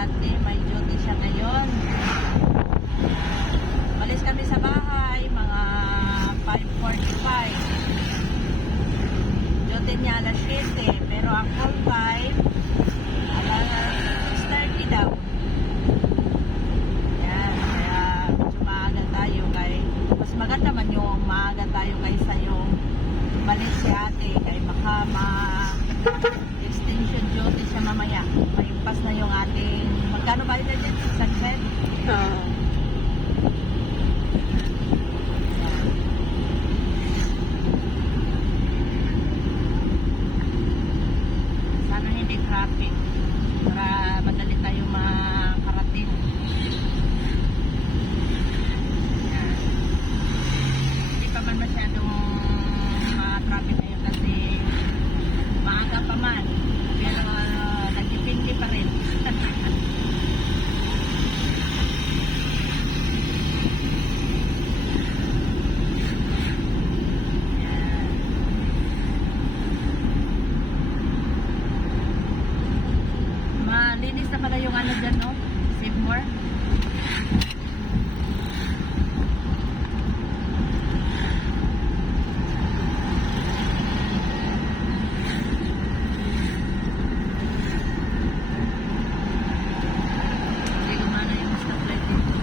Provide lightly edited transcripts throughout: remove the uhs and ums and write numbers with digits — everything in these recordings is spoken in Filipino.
ate, may duty siya ngayon. Malis kami sa bahay, mga 5:45. Duty niya alas 7, pero ang call time, alas 6:30 daw. Yan, kaya medyo maaga tayo kay, mas maganda man yung maaga tayo kaysa yung malis si ate, kay baka extension duty siya mamaya. Maimpas na yung ating, magkano ba ito dyan? Sunset? Oo. Sana hindi traffic para madali tayo makarating. Yan. Hindi pa man masyadong traffic ngayon kasi maaga pa man, pero nagipindi pa rin. Malinis na pala yung ano dyan, no? Save more. Hindi gumana yung stoplight dito.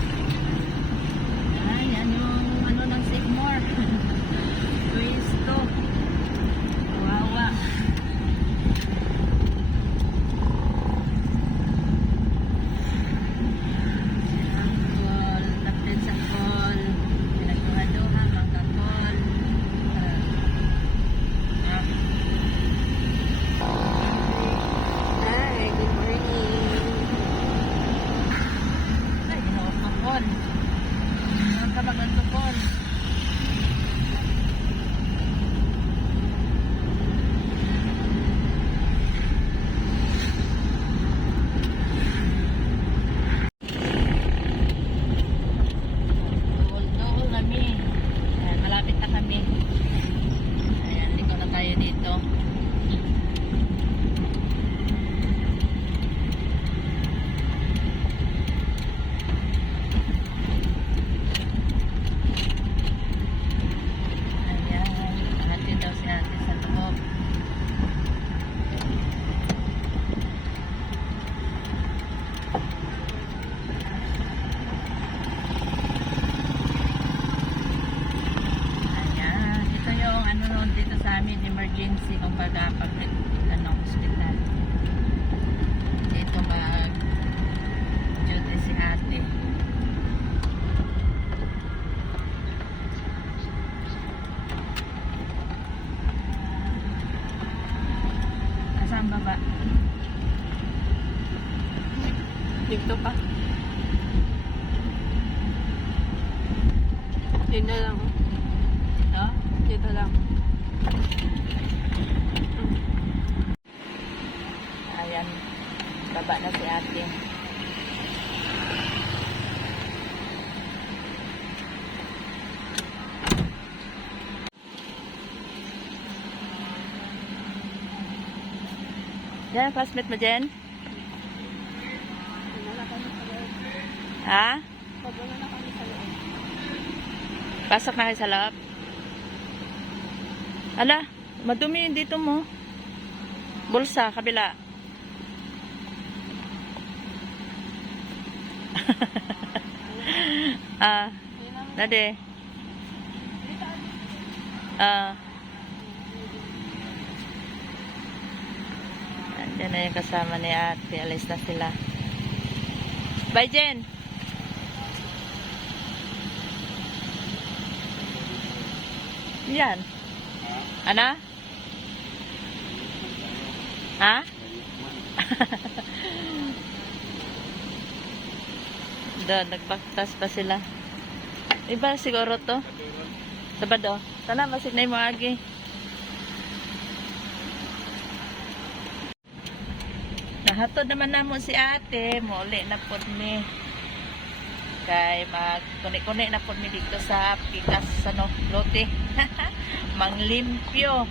Yan yung ano ng save more. Twisto. Wawa. Sanggol, Captain Sanggol, pinagduha-duha, Mangkakol. Hi, good morning. Ay, ginawag ang tabag ng tukol. Duhol kami. Ayan, malapit na kami. Ayan, liko na tayo dito. Ayan, natin daw si ate sa loob. Ayan, ito yung ano noon dito sa amin, emergency, kung baga public hospital. Dito mag duty si ate. Nasaan baba? Dito pa. Dito lang. Dito? Dito lang. Ayan, baba na si ate. Yan, classmate mo dyan? Wala kami sa loob. Ha? Wala na kami sa loob. Pasok na kayo sa loob? Ala, madumi yung dito mo. Bulsa, kabila. Nade. Andyan na yung kasama ni ate. Alis na sila. Bye, Jen. Yan. Ana? Ha? Doon, nagbaktas pa sila. Iba siguro to. Sabado. Sana masig na yung mga agi. Nahatod naman namo si ate. Muli na po ni. Kay mag-kuni-kuni na po mi dito sa pikas sa lote. Manglimpyo.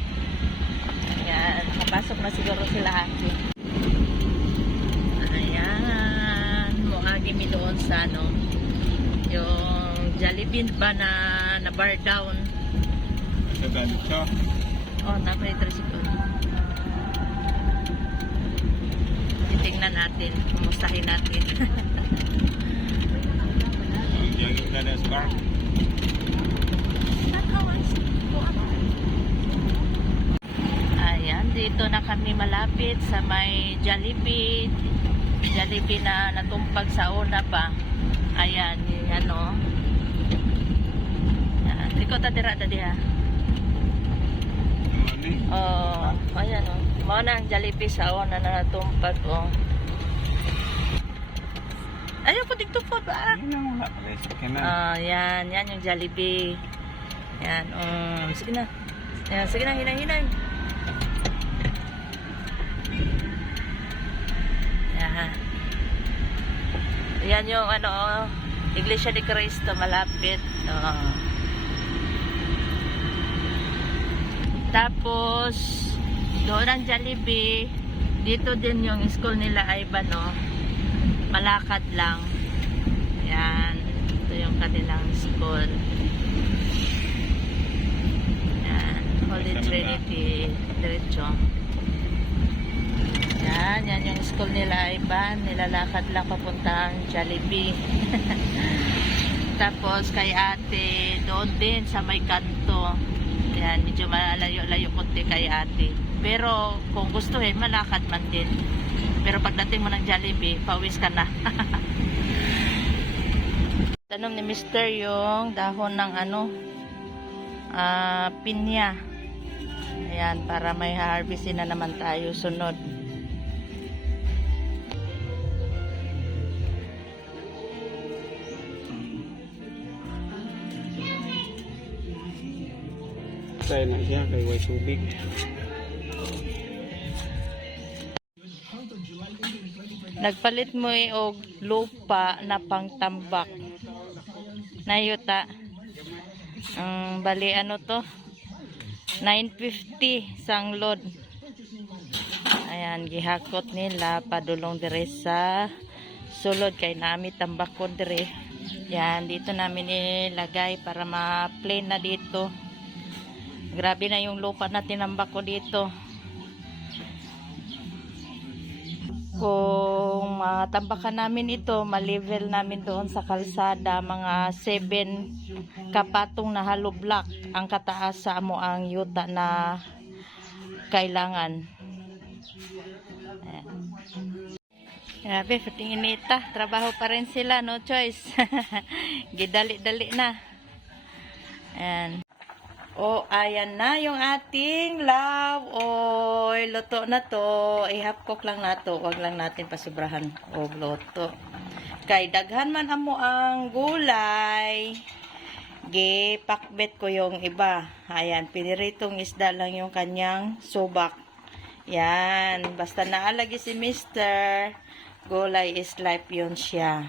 Ayan. Napasok na siguro sila ate. Ayan. Jollibee mi doon sa ano, yung Jollibee ba na bar down. Sa galit siya. Oh, napay tricycle. Titingnan natin, kumustahin natin. Yung ka na sa bar. Ayan, dito na kami malapit sa may Jollibee. Jollibee na natumpag sa una pa. Ayan, yan o. Ikaw tadira tadi ha. Oh, ayan o. Mga na ang Jollibee sa una na natumpag o. Ayaw ko dito po ba? Ano lang wala pa sa kanan. Yan yung Jollibee. Yan, sige na. Yan, sige na, hinay-hinay. Yan. Yan yung ano, Iglesia ni Cristo malapit. Tapos doon ang Jollibee. Dito din yung school nila ay no? Malakad lang. Yan. Ito yung kanilang school. Yan. Holy Trinity. Diretso. Yan yung school nila ay nilalakad lang papuntang Jollibee. Tapos kay ate, doon din sa may kanto. Yan, medyo malayo-layo konti kay ate. Pero kung gustuhin, malakad man din. Pero pagdating mo ng Jollibee, pawis ka na. Tanong ni Mr. yung dahon ng ano, pinya. Ayan, para may harvestin na naman tayo sunod. Kaya na siya, kay way tubig. Nagpalit mo og lupa na pangtambak. Nayuta. Bali ano to? 950 sang load. Ayan, gihakot nila padulong dire sa sulod kay nami tambak ko dire. Yan, dito namin ilagay para ma-plain na dito. Grabe na yung lupa na tinambak ko dito. Kung matambakan namin ito, ma-level namin doon sa kalsada, mga 7 kapatong na hollow block ang kataas sa amo ang yuta na kailangan. Ayan. Grabe, pating inita. Trabaho pa rin sila, no choice. Gidali-dali na. Ayan. Oh, ayan na yung ating love oil. Luto na to. I-half cook lang na to. Huwag lang natin pasubrahan. O, luto. Kay daghan man amo ang gulay. Gipakbet ko yung iba. Ayan, piniritong isda lang yung kanyang subak. Yan. Basta naalagi si Mr. Gulay is life yun siya.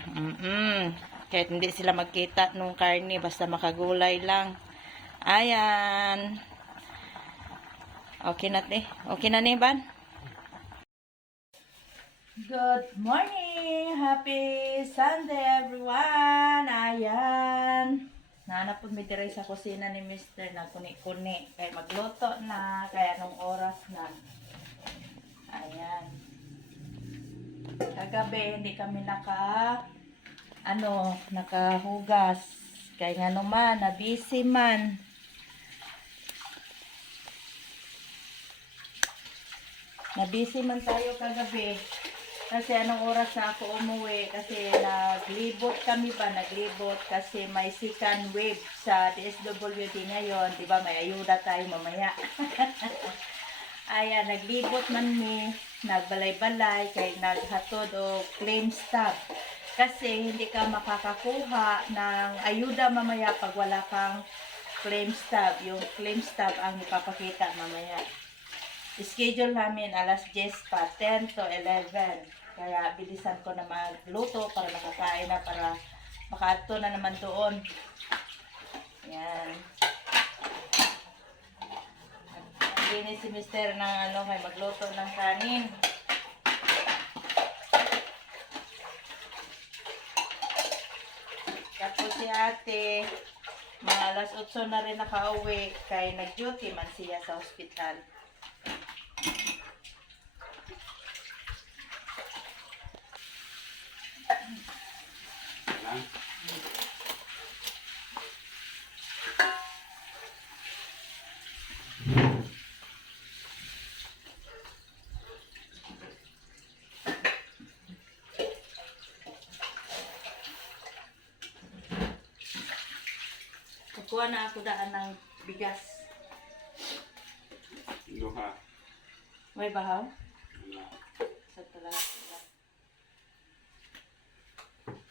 Kahit hindi sila magkita nung karne. Basta makagulay lang. Ayan. Okay na ni Ban? Good morning! Happy Sunday everyone! Ayan. Nahanap po may dire sa kusina ni Mr. na kuni-kuni. Kaya magluto na. Kaya anong oras na. Ayan. Kagabi hindi kami nakahugas. Kaya nga naman, na-busy man. Na-busy man tayo kagabi. Kasi anong oras na ako umuwi. Kasi naglibot kami ba? Naglibot kasi may second wave sa DSWD ngayon. Diba may ayuda tayo mamaya. Ayan, naglibot man ni. Nagbalay-balay. Kaya naghatod o claim stub. Kasi hindi ka makakakuha ng ayuda mamaya pag wala kang claim stub. Yung claim stub ang ipapakita mamaya. Schedule namin alas 10 pa, 10 to 11. Kaya bilisan ko na magluto para makakain na, para makaato na naman doon. Yan. Naglinis si Mr. ng kay magluto ng kanin. ate, mga alas 8 na rin nakauwi kay nag-duty man siya sa ospital. Lang. Kukuha na ako daan ng bigas. Duha. May bahaw? Wala. Sa kalahati lang.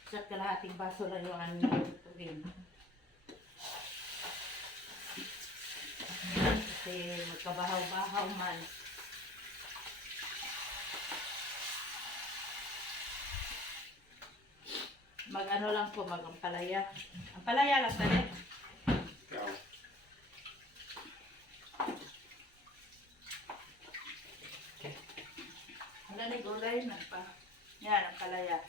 Sa kalahating baso lang yung ano yung tubig. Kasi magkabahaw-bahaw man. Mag-ano lang po, mag-ampalaya. Ampalaya lang tali. Ikaw. Wala na gulay na pa. Yan, ampalaya.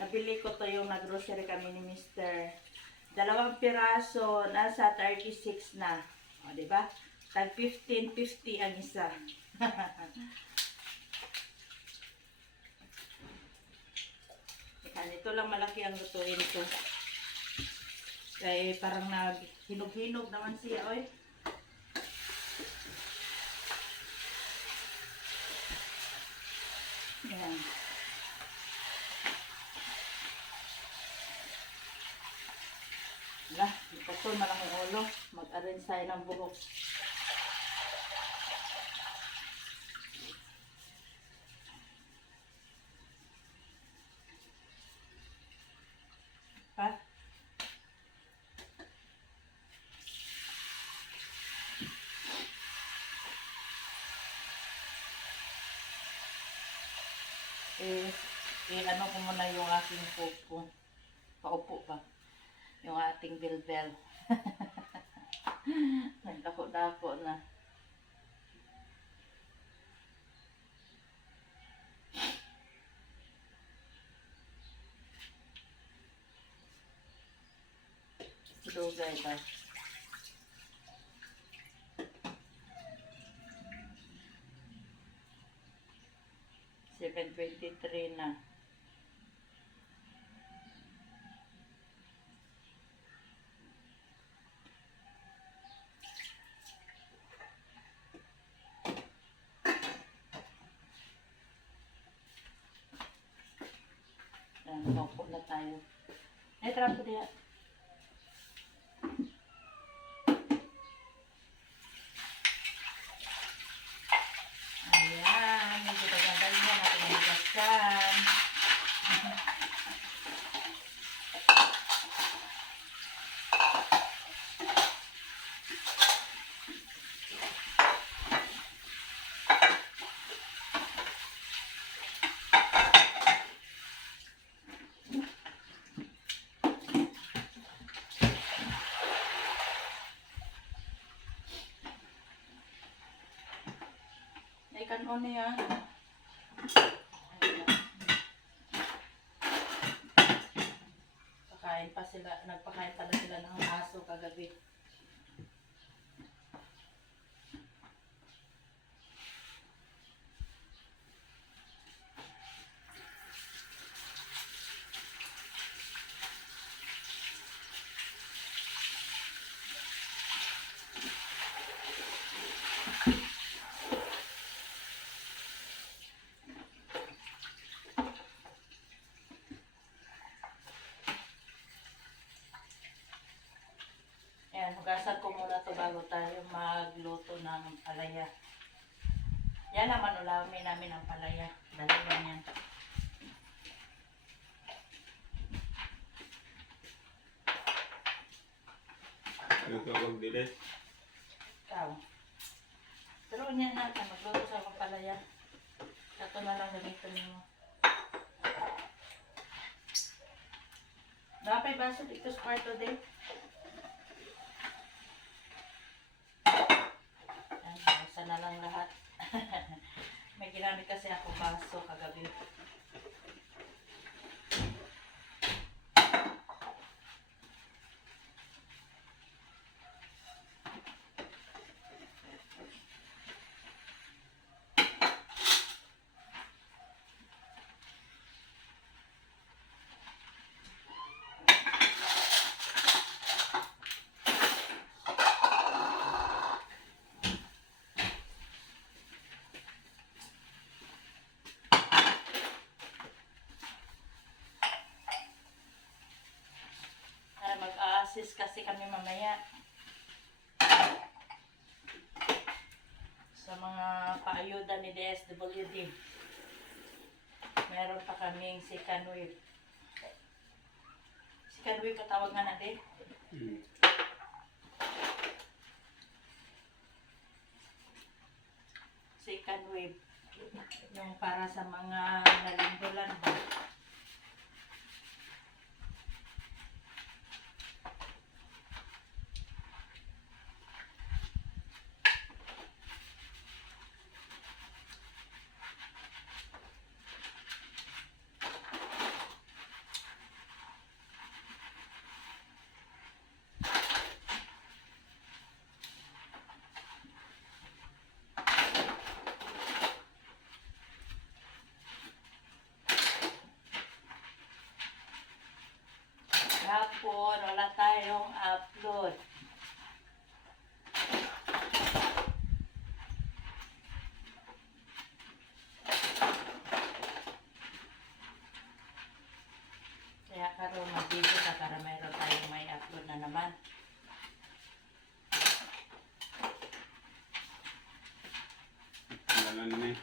Nabili ko to yung nag-grocery kami ni Mr. 2 piraso, nasa 36 na. O, diba? Tag 15.50 ang isa. Ito lang malaki ang lutuin ko. Kaya parang naghinog-hinog naman siya, oy. Yan. Wala, ito po malaking ulo. Mag-arrange tayo ng buhok. Pa? Ano ko muna yung aking pupo. Paupo ba? Yung ating bilbel. Nagdako-dako na. Dugay ba? $7.23 na. Maupo na tayo. Ay, trapo diya. Ayan, medyo maganda yun natin ang higasan. Kanon niya. Pakain pa sila, nagpakain pala sila ng aso kagabi. Ayan, hugasan ko muna to bago tayo magluto ng palaya. Yan naman ulamin namin ang palaya. Dali lang yan. Ano tawag dito? Ikaw. Pero niya natin, magluto sa akong palaya. Ito na lang gamitin mo. Napay baso dito sa kwarto din. Basta na lang lahat. May ginamit kasi ako baso kagabi. kasi kami mamaya. Sa mga paayuda ni DSWD. Meron pa kaming second wave. Second wave patawag nga natin. Hmm. Second wave. Yung para sa mga nalindulan ba. Hapon, wala tayong upload. Kaya karoon mag-video ka para mayroon tayong may upload na naman. Wala na eh.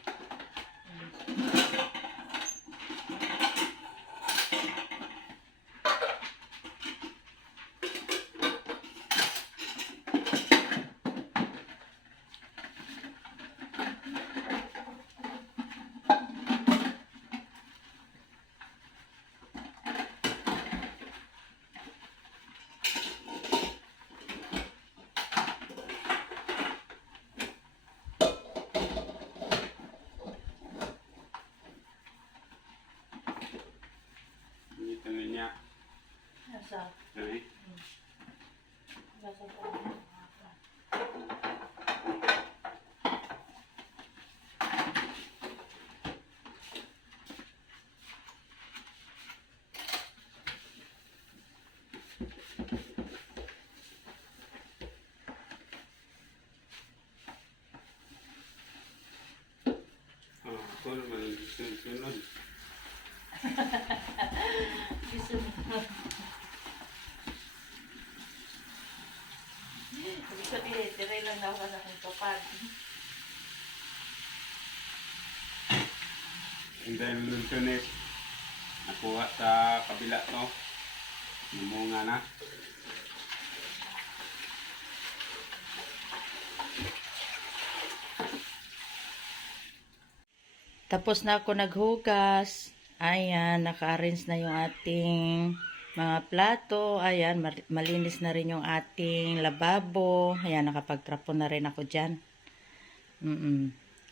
Dito na niya. Nasa? Ano eh? Nasa tayo. Oh, ako naman sunod-sunod. Gusto mo. Hindi ko dire lang daw ka sa aking tupad. Ang dahil nung sunit, nakuha sa kabila to. Namunga na. Tapos na ako naghugas. Ayan, naka-arrange na yung ating mga plato. Ayan, malinis na rin yung ating lababo. Ayan, nakapagtrapo na rin ako dyan.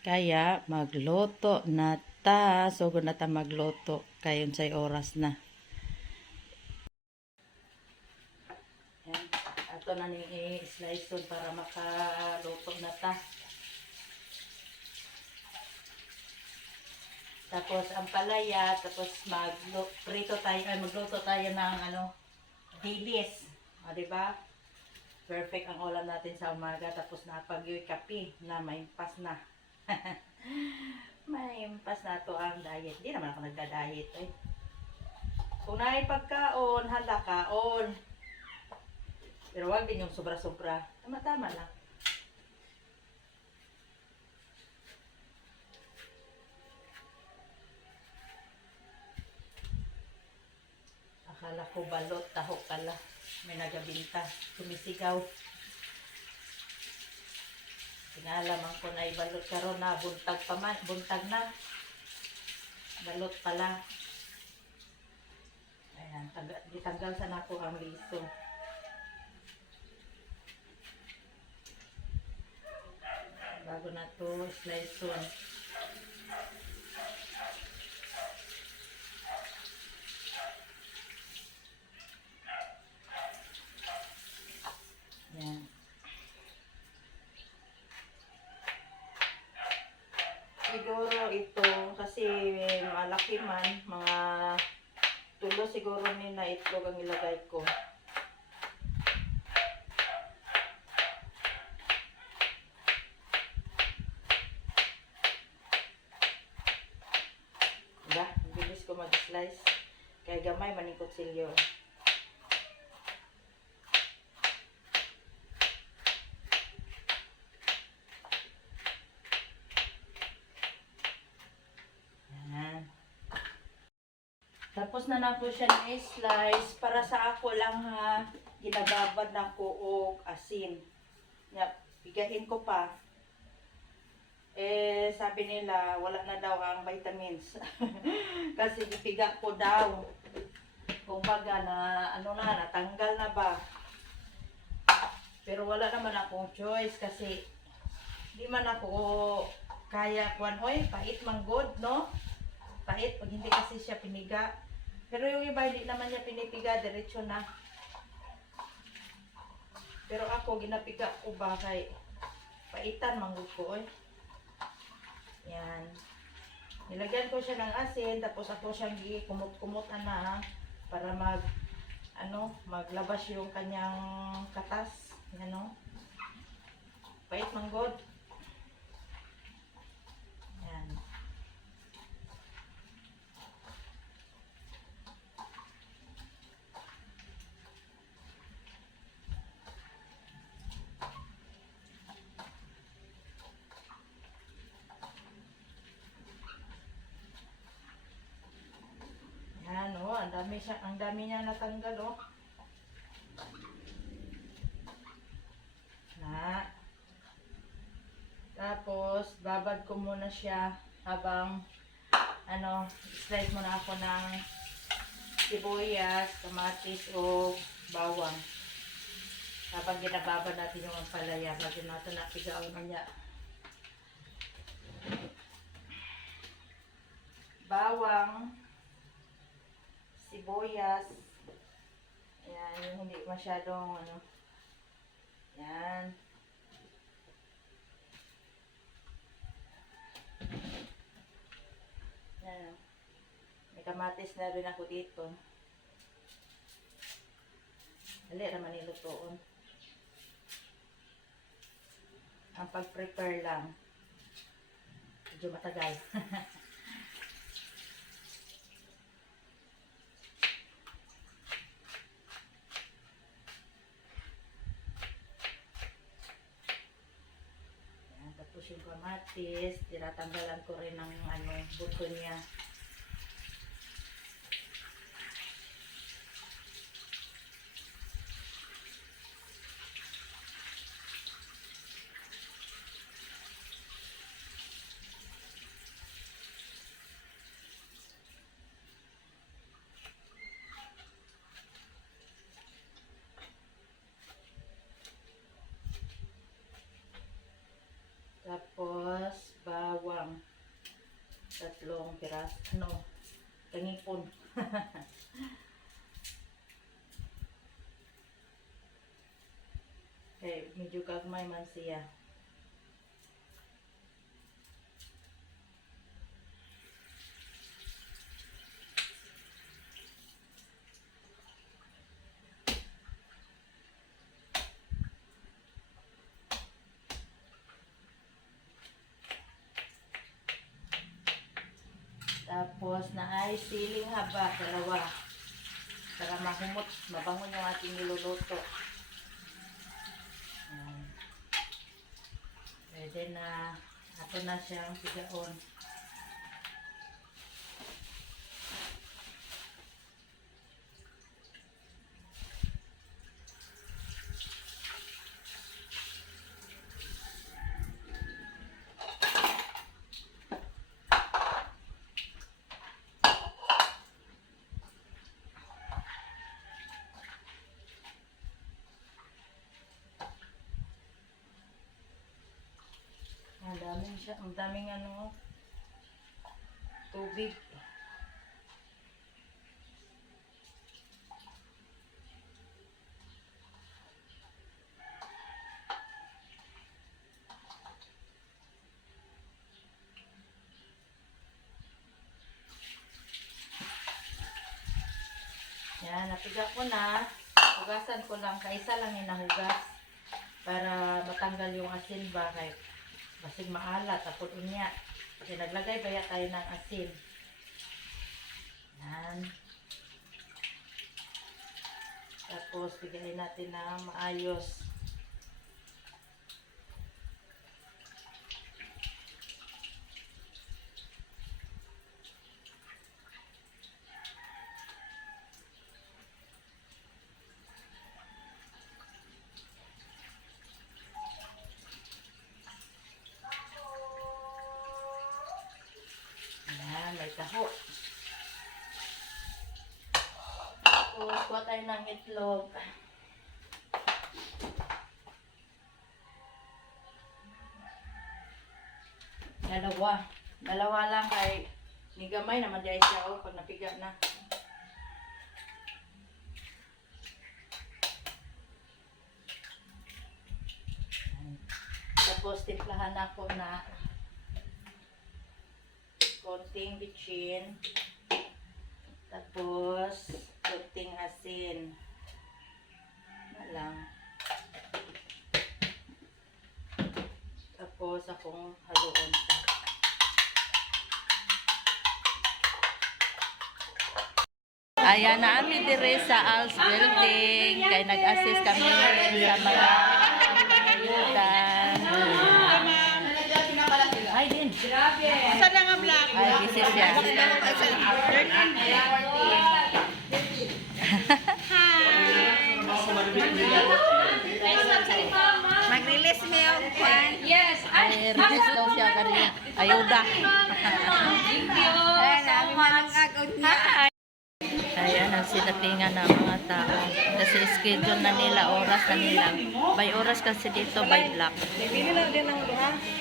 Kaya, magluto na ta. Sugod na ta magluto. Kayon sa'y oras na. Ayan, ato na ni i-slice para makaluto na ta. Tapos ang palaya, tapos magluto tayo ng dilis. O, diba? Perfect ang ulam natin sa umaga. Tapos napag-yoy kape na maimpas na. Maimpas na to ang diet. Hindi naman ako nagda-diet eh. Kung naay pagkaon, hala kaon. Pero wag din yung sobra-sobra. Tama-tama lang. Akala ko balot, taho pala. May nagabinta. Sumisigaw. Pinalaman ko na ibalot karon na. Buntag na. Balot pala. Ayan. Ditanggal sa nako ang liso. Bago na to slice on. Yan. Siguro ito, kasi malaki man, mga tulo siguro na itlog ang ilagay ko. Diba? Bilis ko mag-slice. Kaya gamay maning kutsilyo. Tapos na nako siya ni slice para sa ako lang ha. Ginababad na ko og asin. Nya, pigahin ko pa. Eh, sabi nila, wala na daw ang vitamins. Kasi ipiga ko daw. Kung baga na, ano na, natanggal na ba. Pero wala naman akong choice kasi di man ako kaya kuan oy, pait man good, no? Pait pag hindi kasi siya piniga. Pero yung iba hindi naman niya pinipiga, diretso na. Pero ako ginapiga ko ba kay paitan manggod ko oy. Yan. Nilagyan ko siya ng asin tapos ako siyang gikumot-kumutan na para maglabas yung kanyang katas. Yan o. Pait manggod. Yan. Yan o, ang dami niya natanggal o. Na. Tapos, babad ko muna siya habang slice muna ako ng sibuyas, kamatis o bawang. Habang ginababad natin yung ampalaya, bago natin napigaw niya. Bawang, sibuyas, ayan, yung hindi masyadong yan. Yan. May kamatis na rin ako dito. Dali naman nilutoon. Ang pag-prepare lang. Medyo matagal. Tapos yung kamatis, tinatanggalan ko rin ng buto niya. Tapos, bawang. 3 piras. Tangipon. Okay, medyo kagmay man siya. Tapos na ay siling haba, 2. Para mahumot, mabangon yung ating niluluto. Pwede na, ato na siyang pigaon. Ang daming tubig. Yan, napiga ko na. Hugasan ko lang, kaisa lang yung nahugas para matanggal yung asin ba kay basig maalat, tapos unya. Kasi naglagay ba tayo ng asin. Yan. Tapos, bigayin natin na maayos. Kuha tayo ng itlog. Dalawa. Dalawa lang kay ni gamay naman dahil siya pag napiga na. Tapos timplahan ako na konting bitchin. Tapos konting asin. Na lang. Tapos akong haluon siya. Ayan na kami dire sa Al's Building. Kaya nag-assist kami sa mga ayudan. Ay din. Saan na nga vlog? Ay, busy siya. Mag-release mo yung kwan. Yes. Ay, release daw siya kanina. Ayuda. Thank you so much. Ayan ang sinatingan ng mga tao. Kasi schedule na nila, oras na nila. By oras kasi dito, by block.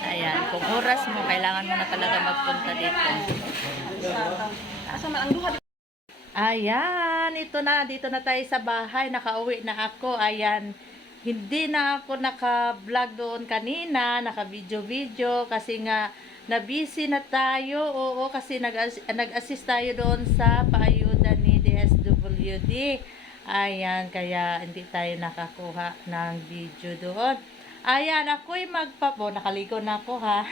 Ayan, kung oras mo, kailangan mo na talaga magpunta dito. Ayan, ito na, dito na tayo sa bahay. Nakauwi na ako. Ayan, hindi na ako naka-vlog doon kanina, naka-video-video kasi nga na-busy na tayo. Oo, kasi nag-assist tayo doon sa paayuda ni DSWD. Ayan, kaya hindi tayo nakakuha ng video doon. Ayan, ako'y nakaligo na ako ha.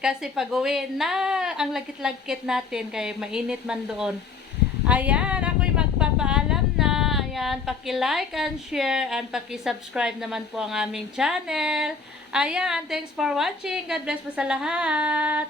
Kasi pag-uwi na, ang lagkit-lagkit natin, kaya mainit man doon. Ayan, ako'y magpapaalam na. Ayan, paki-like and share and paki-subscribe naman po ang aming channel. Ayan, thanks for watching. God bless po sa lahat.